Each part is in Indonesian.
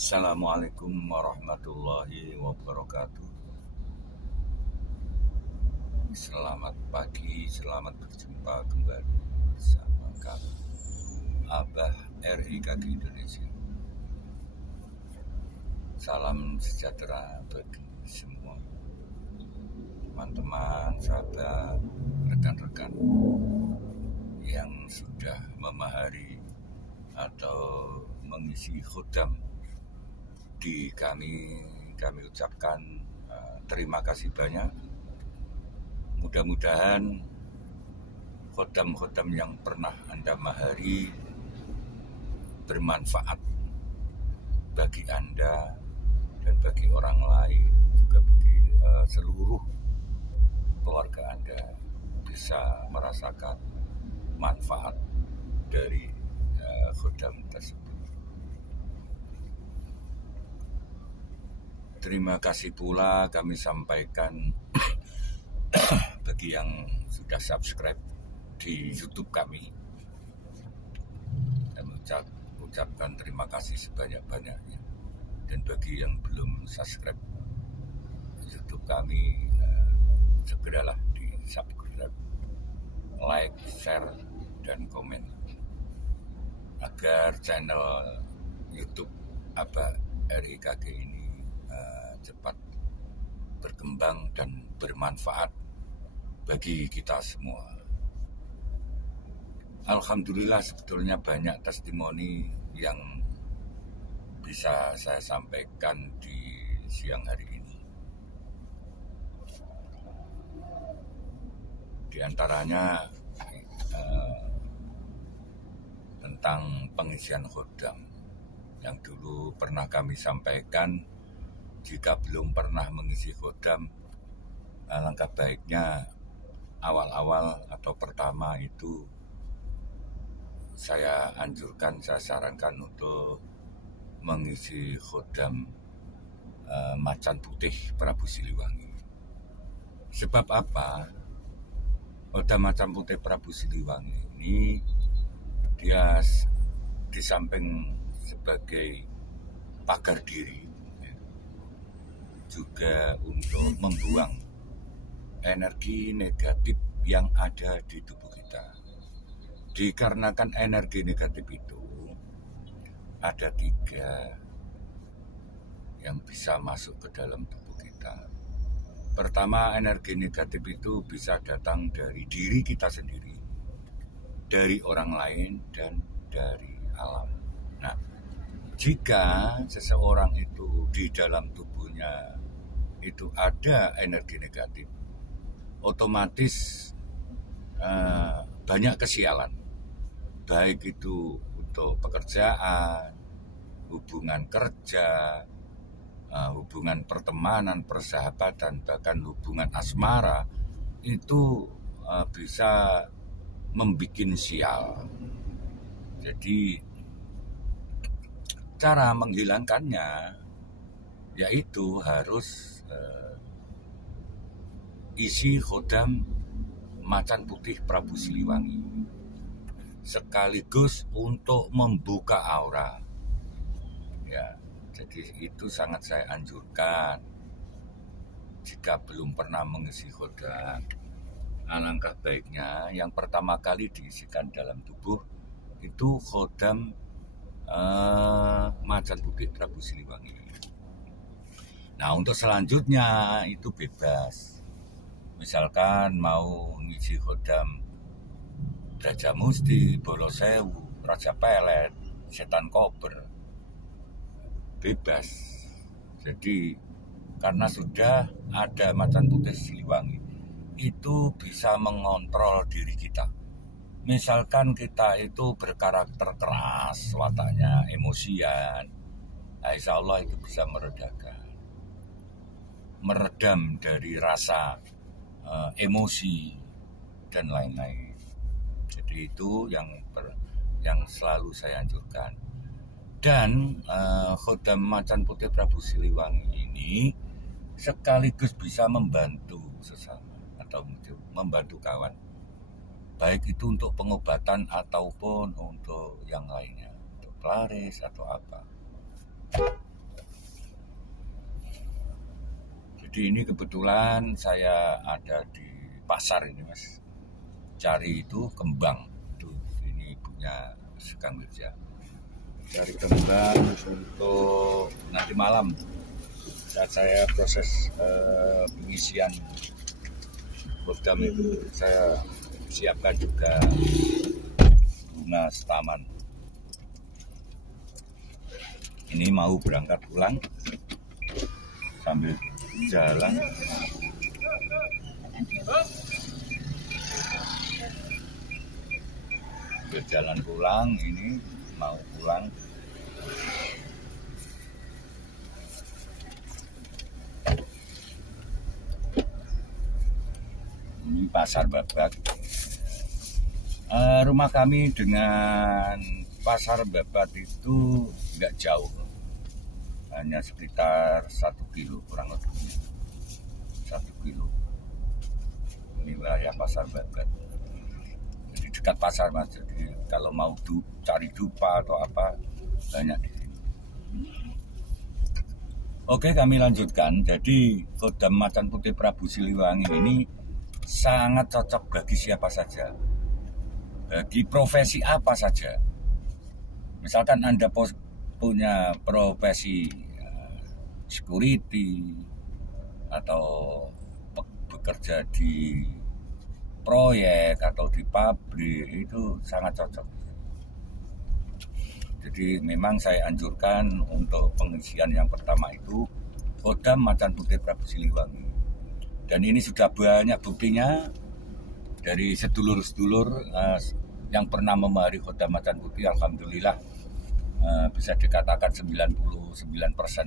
Assalamualaikum warahmatullahi wabarakatuh. Selamat pagi, selamat berjumpa kembali bersama kami Abah RIKG Indonesia. Salam sejahtera bagi semua teman-teman, sahabat, rekan-rekan yang sudah memahari atau mengisi khodam di kami ucapkan terima kasih banyak. Mudah-mudahan khodam-khodam yang pernah Anda mahari bermanfaat bagi Anda dan bagi orang lain, juga bagi seluruh keluarga Anda bisa merasakan manfaat dari khodam tersebut. Terima kasih pula kami sampaikan bagi yang sudah subscribe di YouTube kami. Kami ucapkan terima kasih sebanyak-banyaknya. Dan bagi yang belum subscribe YouTube kami, segeralah di subscribe, like, share, dan komen agar channel YouTube Abah RIKG ini cepat berkembang dan bermanfaat bagi kita semua. Alhamdulillah, sebetulnya banyak testimoni yang bisa saya sampaikan di siang hari ini. Di antaranya tentang pengisian khodam yang dulu pernah kami sampaikan. Jika belum pernah mengisi khodam, alangkah baiknya awal-awal atau pertama itu saya anjurkan, saya sarankan untuk mengisi khodam Macan Putih Prabu Siliwangi. Sebab apa? Khodam Macan Putih Prabu Siliwangi ini dia di samping sebagai pagar diri, juga untuk membuang energi negatif yang ada di tubuh kita. Dikarenakan energi negatif itu ada 3 yang bisa masuk ke dalam tubuh kita. Pertama, energi negatif itu bisa datang dari diri kita sendiri, dari orang lain, dan dari alam. Nah, jika seseorang itu di dalam tubuhnya itu ada energi negatif, otomatis banyak kesialan, baik itu untuk pekerjaan, hubungan kerja, hubungan pertemanan, persahabatan, bahkan hubungan asmara, itu bisa membuat sial. Jadi cara menghilangkannya yaitu harus isi khodam Macan Putih Prabu Siliwangi, sekaligus untuk membuka aura. Ya, jadi itu sangat saya anjurkan. Jika belum pernah mengisi khodam, alangkah baiknya yang pertama kali diisikan dalam tubuh itu khodam Macan Putih Prabu Siliwangi. Nah, untuk selanjutnya itu bebas. Misalkan mau ngisi khodam Brajamusti, Bolosewu, Raja Pelet, Setan Kober, bebas. Jadi karena sudah ada Macan Putih Siliwangi, itu bisa mengontrol diri kita. Misalkan kita itu berkarakter keras, wataknya emosian, nah, insya Allah itu bisa meredam dari rasa emosi dan lain-lain. Jadi itu yang selalu saya anjurkan. Dan khodam Macan Putih Prabu Siliwangi ini sekaligus bisa membantu sesama atau membantu kawan, baik itu untuk pengobatan ataupun untuk yang lainnya, untuk pelaris atau apa. Jadi ini kebetulan saya ada di pasar ini Mas, cari itu kembang. Ini punya Kang Mirza, cari kembang untuk nanti malam saat saya proses pengisian program itu. Saya siapkan juga bunga setaman. Ini mau berangkat pulang sambil jalan. Berjalan pulang, ini mau pulang. Ini pasar Babat. Rumah kami dengan pasar Babat itu nggak jauh, hanya sekitar 1 kilo kurang lebih. 1 kilo. Ini wilayah pasar Babat. Jadi dekat pasar Mas. Jadi kalau mau cari dupa atau apa banyak di sini. Oke, kami lanjutkan. Jadi Khodam Macan Putih Prabu Siliwangi ini sangat cocok bagi siapa saja, bagi profesi apa saja. Misalkan Anda punya profesi security atau bekerja di proyek atau di pabrik, itu sangat cocok. Jadi memang saya anjurkan untuk pengisian yang pertama itu Khodam Macan Putih Prabu Siliwangi. Dan ini sudah banyak buktinya dari sedulur-sedulur yang pernah memahari Khodam Macan Putih. Alhamdulillah bisa dikatakan 99%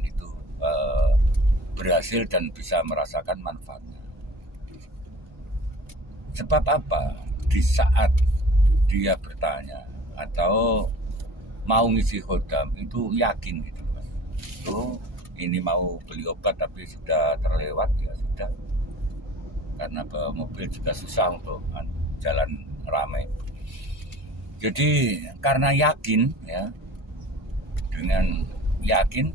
itu berhasil dan bisa merasakan manfaatnya. Sebab apa? Di saat dia bertanya atau mau ngisi Khodam itu yakin gitu Mas. Ini mau beli obat tapi sudah terlewat, ya sudah. Karena bawa mobil juga susah untuk jalan ramai. Jadi karena yakin, ya, dengan yakin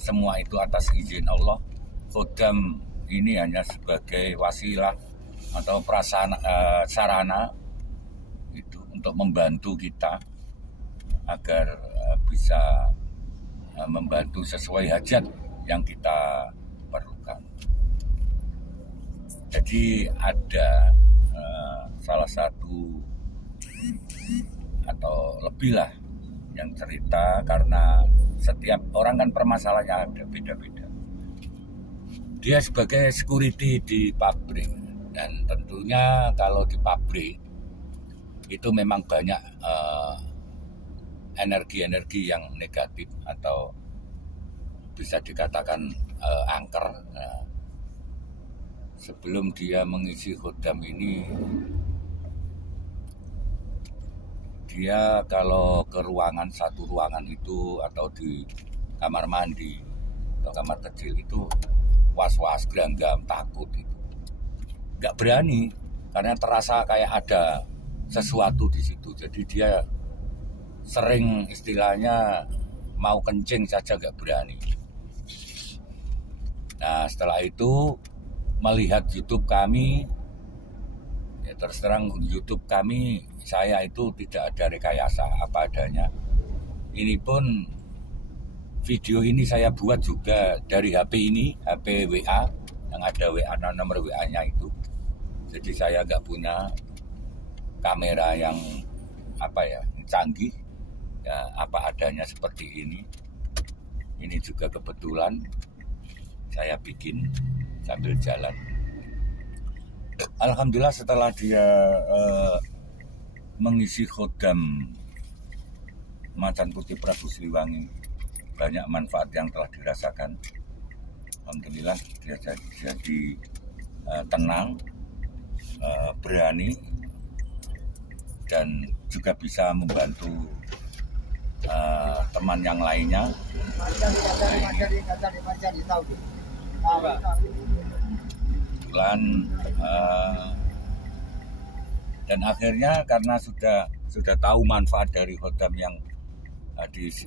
semua itu atas izin Allah, Khodam ini hanya sebagai wasilah atau sarana itu untuk membantu kita agar bisa membantu sesuai hajat yang kita perlukan. Jadi ada salah satu atau lebih lah yang cerita, karena setiap orang kan permasalahannya ada beda-beda. Dia sebagai security di pabrik, dan tentunya kalau di pabrik itu memang banyak energi-energi yang negatif atau bisa dikatakan angker. Sebelum dia mengisi Khodam ini, dia kalau ke satu ruangan itu atau di kamar mandi atau kamar kecil itu was-was, geranggam, takut itu. Gak berani karena terasa kayak ada sesuatu di situ. Jadi dia sering istilahnya mau kencing saja gak berani. Nah setelah itu melihat YouTube kami, ya terus terang YouTube kami, saya itu tidak ada rekayasa, apa adanya. Ini pun video ini saya buat juga dari HP ini, HP WA yang ada WA, nomor WA-nya itu. Jadi saya nggak punya kamera yang canggih, ya apa adanya seperti ini. Ini juga kebetulan saya bikin sambil jalan. Alhamdulillah setelah dia mengisi Khodam Macan Putih Prabu Siliwangi, banyak manfaat yang telah dirasakan. Alhamdulillah dia jadi tenang, berani, dan juga bisa membantu teman yang lainnya. Dan akhirnya karena sudah tahu manfaat dari Khodam yang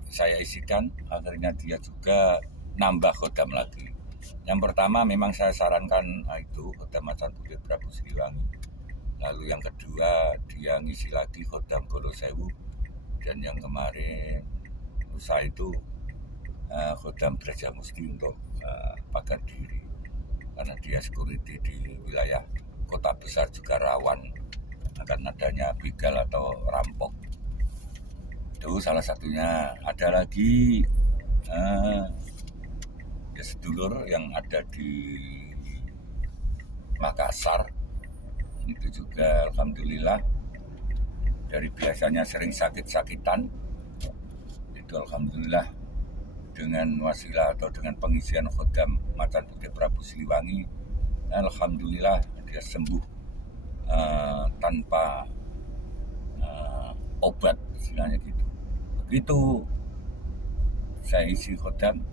saya isikan, akhirnya dia juga nambah Khodam lagi. Yang pertama memang saya sarankan itu Khodam Macan Putih Prabu Siliwangi. Lalu yang kedua dia ngisi lagi Khodam Bolosewu, dan yang kemarin lusa itu Khodam Brajamusti untuk pagar diri, karena dia security di wilayah kota besar juga rawan akan adanya begal atau rampok. Itu salah satunya. Ada lagi sedulur yang ada di Makassar, itu juga alhamdulillah dari biasanya sering sakit-sakitan, itu alhamdulillah dengan wasilah atau dengan pengisian Khodam Macan Putih Prabu Siliwangi, alhamdulillah dia sembuh tanpa obat, istilahnya gitu. Begitu saya isi Khodam,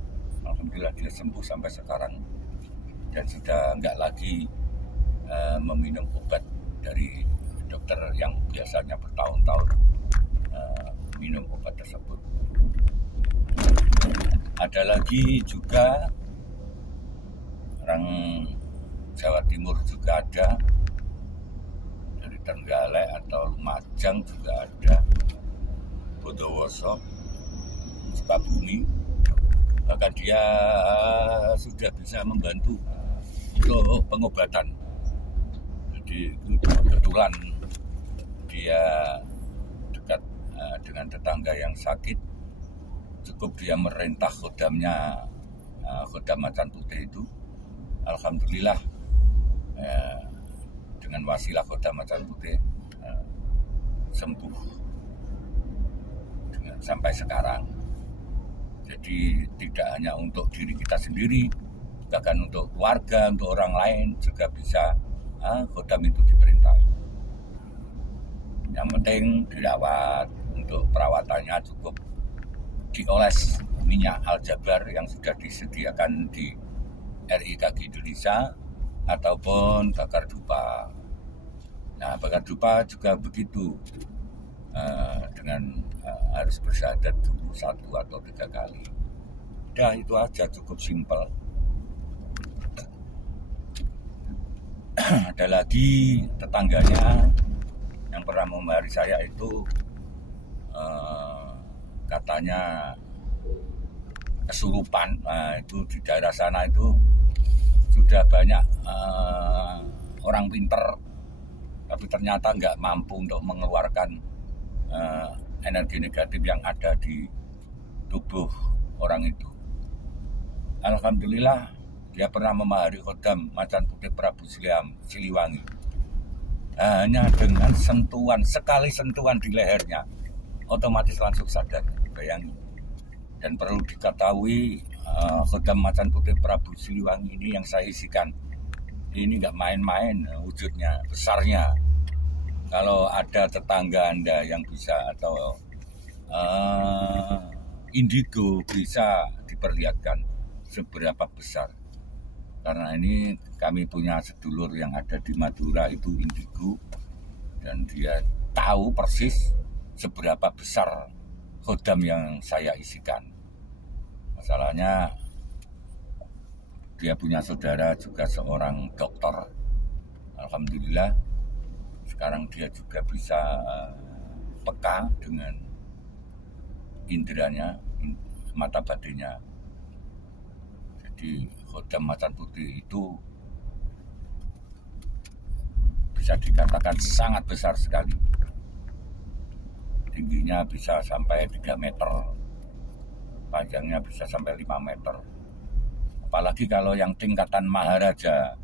alhamdulillah dia sembuh sampai sekarang, dan sudah enggak lagi meminum obat dari dokter yang biasanya bertahun-tahun minum obat tersebut. Ada lagi juga orang Jawa Timur juga ada, dari Trenggalek atau Lumajang juga ada, Bondowoso, Sukabumi, bahkan dia sudah bisa membantu untuk pengobatan. Jadi kebetulan dia dekat dengan tetangga yang sakit, cukup dia merintah Khodamnya, Khodam Macan Putih itu, alhamdulillah dengan wasilah Khodam Macan Putih sembuh sampai sekarang. Jadi tidak hanya untuk diri kita sendiri, bahkan untuk keluarga, untuk orang lain juga bisa Khodam itu diperintah. Yang penting dirawat. Untuk perawatannya cukup dioles minyak aljabar yang sudah disediakan di RIKG Indonesia ataupun bakar dupa. Nah, bakar dupa juga begitu, dengan harus bersyahadat dulu 1 atau 3 kali. Dah, itu aja, cukup simpel. Ada lagi tetangganya yang pernah memari saya itu, katanya kesurupan. Nah, itu di daerah sana itu sudah banyak orang pinter, tapi ternyata nggak mampu untuk mengeluarkan energi negatif yang ada di tubuh orang itu. Alhamdulillah dia pernah memahari Khodam Macan Putih Prabu Siliwangi. Hanya dengan sentuhan, sekali sentuhan di lehernya, otomatis langsung sadar. Bayangin. Dan perlu diketahui, Khodam Macan Putih Prabu Siliwangi ini yang saya isikan, ini nggak main-main wujudnya, besarnya. Kalau ada tetangga Anda yang bisa atau indigo, bisa diperlihatkan seberapa besar. Karena ini kami punya sedulur yang ada di Madura itu indigo, dan dia tahu persis seberapa besar Khodam yang saya isikan. Masalahnya dia punya saudara juga seorang dokter. Alhamdulillah sekarang dia juga bisa peka dengan inderanya, mata batinnya. Jadi Khodam Macan Putih itu bisa dikatakan sangat besar sekali. Tingginya bisa sampai 3 meter, panjangnya bisa sampai 5 meter. Apalagi kalau yang tingkatan Maharaja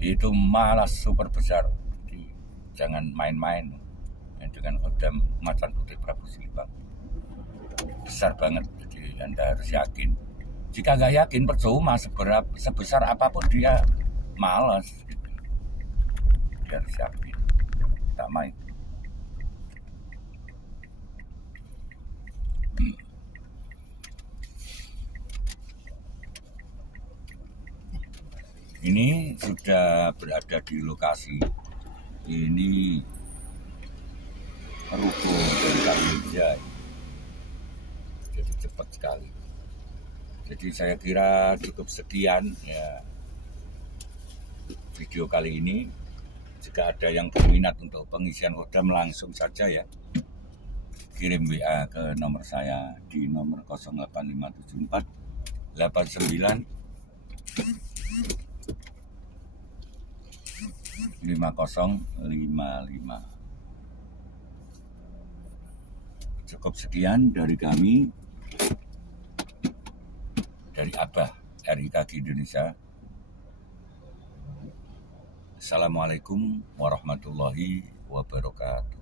itu malah super besar. Jadi jangan main-main dengan Khodam Macan Putih Prabu Siliwangi. Besar banget, jadi Anda harus yakin. Jika nggak yakin, percuma, sebesar apapun dia malas. Gitu. Dia harus yakin, tak main. Ini sudah berada di lokasi. Ini ruko dari Kalija. Jadi cepat sekali. Jadi saya kira cukup sekian ya video kali ini. Jika ada yang berminat untuk pengisian kodam langsung saja ya, kirim WA ke nomor saya di nomor 08574 89 5055. Cukup sekian dari kami, dari Abah RIKG Indonesia. Assalamualaikum warahmatullahi wabarakatuh.